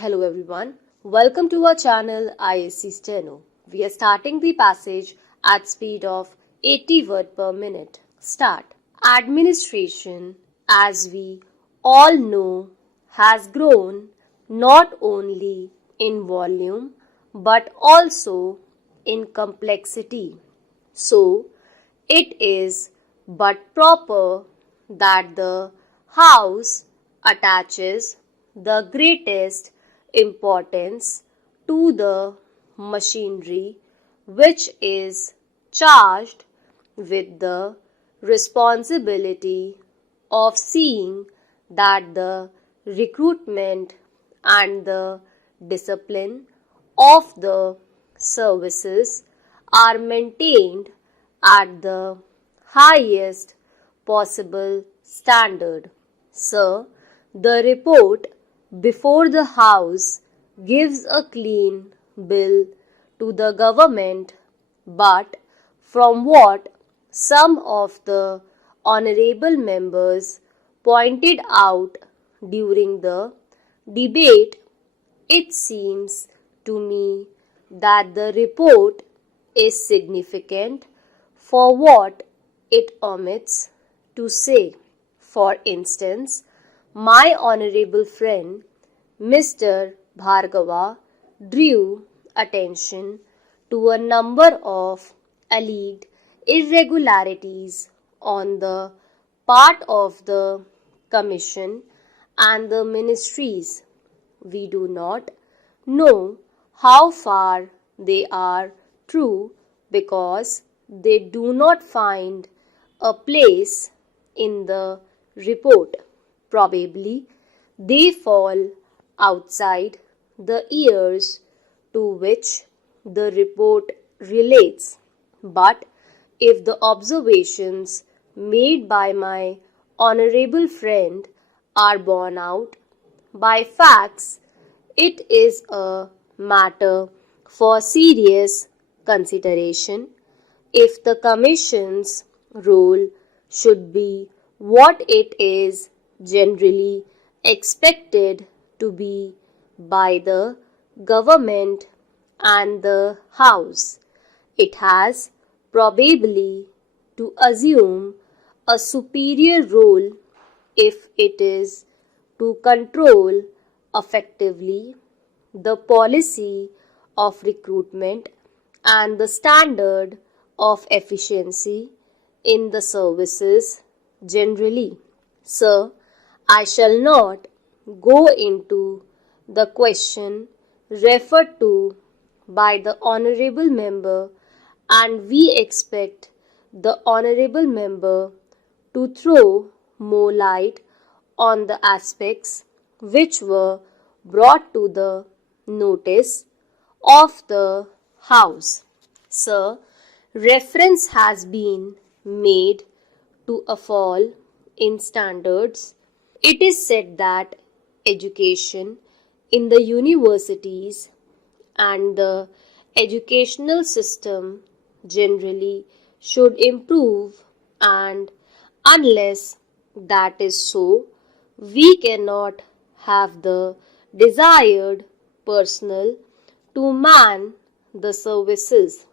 Hello everyone. Welcome to our channel ISC Steno. We are starting the passage at speed of 80 words per minute. Start. Administration, as we all know, has grown not only in volume but also in complexity. So, it is but proper that the House attaches the greatest importance to the machinery which is charged with the responsibility of seeing that the recruitment and the discipline of the services are maintained at the highest possible standard. Sir, the report before the House gives a clean bill to the government, but from what some of the honorable members pointed out during the debate, it seems to me that the report is significant for what it omits to say. For instance, my honorable friend Mr. Bhargava drew attention to a number of alleged irregularities on the part of the Commission and the ministries. We do not know how far they are true because they do not find a place in the report. Probably they fall outside the years to which the report relates. But if the observations made by my honorable friend are borne out by facts, it is a matter for serious consideration. If the Commission's role should be what it is generally expected to be by the government and the House, it has probably to assume a superior role if it is to control effectively the policy of recruitment and the standard of efficiency in the services generally. Sir, I shall not go into the question referred to by the honorable member, and we expect the honorable member to throw more light on the aspects which were brought to the notice of the House. Sir, reference has been made to a fall in standards. It is said that education in the universities and the educational system generally should improve, and unless that is so, we cannot have the desired personnel to man the services.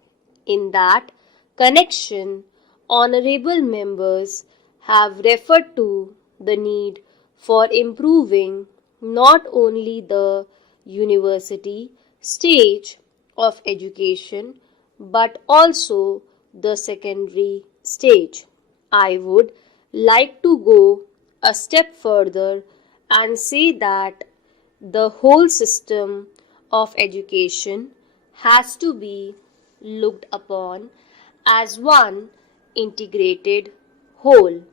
In that connection, honorable members have referred to the need for improving not only the university stage of education but also the secondary stage. I would like to go a step further and say that the whole system of education has to be looked upon as one integrated whole,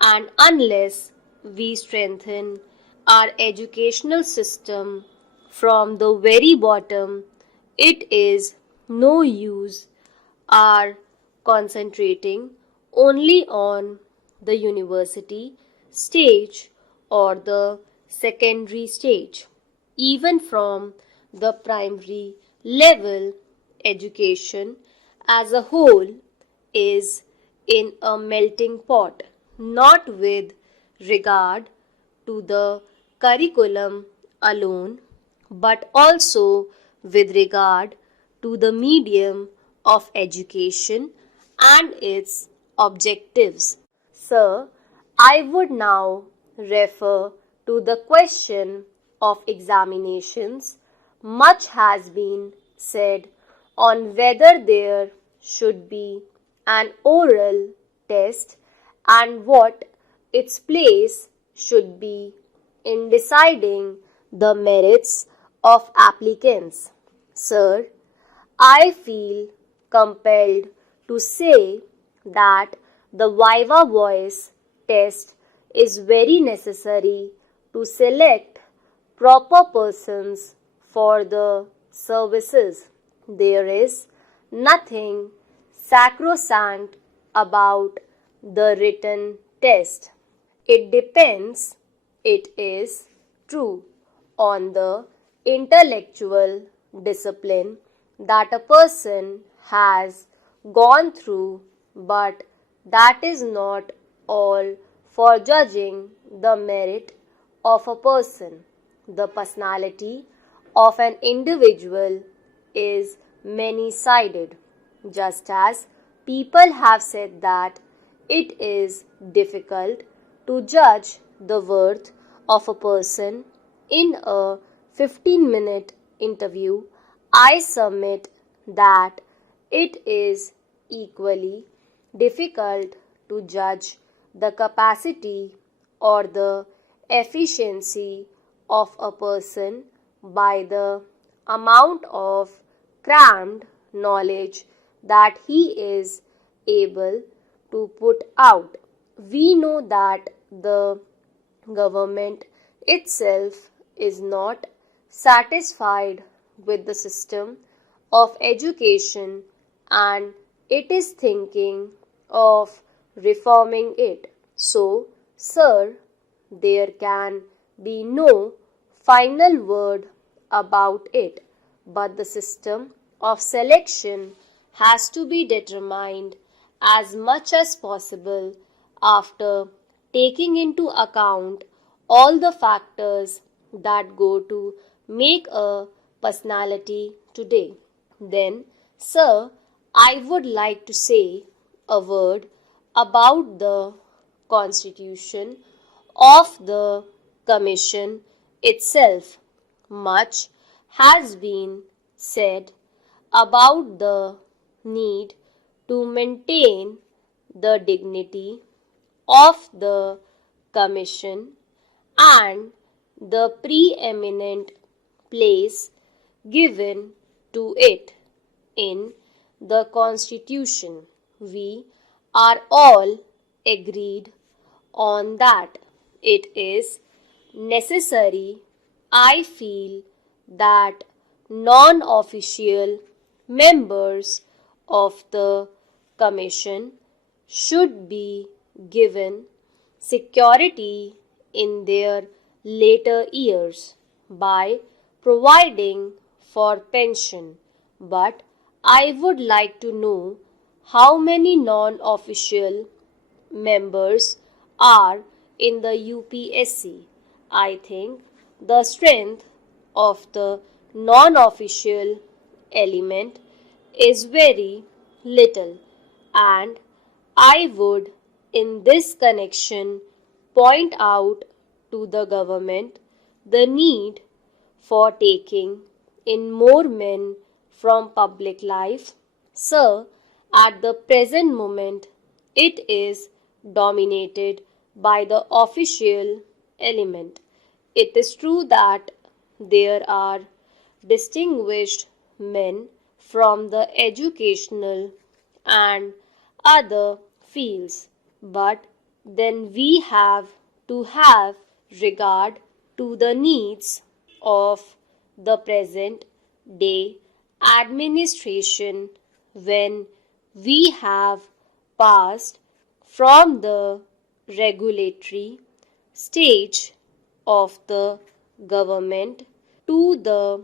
and unless we strengthen our educational system from the very bottom, it is no use our concentrating only on the university stage or the secondary stage. Even from the primary level, education as a whole is in a melting pot, not with regard to the curriculum alone, but also with regard to the medium of education and its objectives. Sir, I would now refer to the question of examinations. Much has been said on whether there should be an oral test and what its place should be in deciding the merits of applicants. Sir, I feel compelled to say that the Viva Voice test is very necessary to select proper persons for the services. There is nothing sacrosanct about the written test. It depends, it is true, on the intellectual discipline that a person has gone through, but that is not all for judging the merit of a person. The personality of an individual is many-sided, just as people have said that it is difficult to judge the worth of a person in a 15-minute interview. I submit that it is equally difficult to judge the capacity or the efficiency of a person by the amount of crammed knowledge that he is able to put out. We know that the government itself is not satisfied with the system of education and it is thinking of reforming it. So, sir, there can be no final word about it, but the system of selection has to be determined as much as possible after taking into account all the factors that go to make a personality today. Then, sir, I would like to say a word about the constitution of the commission itself. Much has been said about the need to maintain the dignity of the commission and the preeminent place given to it in the constitution. We are all agreed on that. It is necessary, I feel, that non-official members of the commission should be given security in their later years by providing for pension. But I would like to know how many non-official members are in the UPSC. I think the strength of the non-official element is very little, and I would in this connection point out to the government the need for taking in more men from public life. Sir, at the present moment, it is dominated by the official element. It is true that there are distinguished men from the educational and other fields, but then we have to have regard to the needs of the present day administration when we have passed from the regulatory stage of the government to the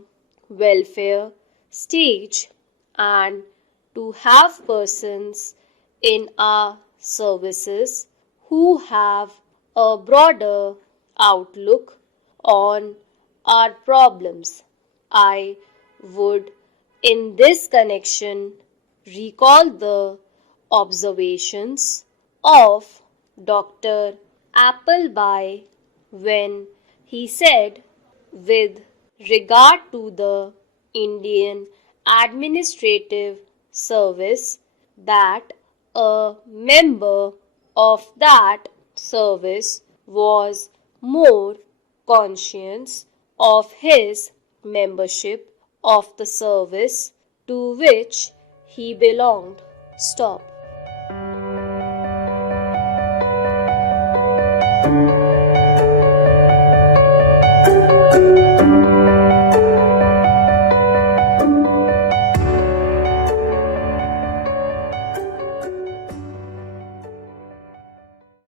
welfare stage and to have persons in our services who have a broader outlook on our problems. I would, in this connection, recall the observations of Dr. Appleby when he said, with regard to the Indian Administrative Service, that a member of that service was more conscious of his membership of the service to which he belonged. Stop.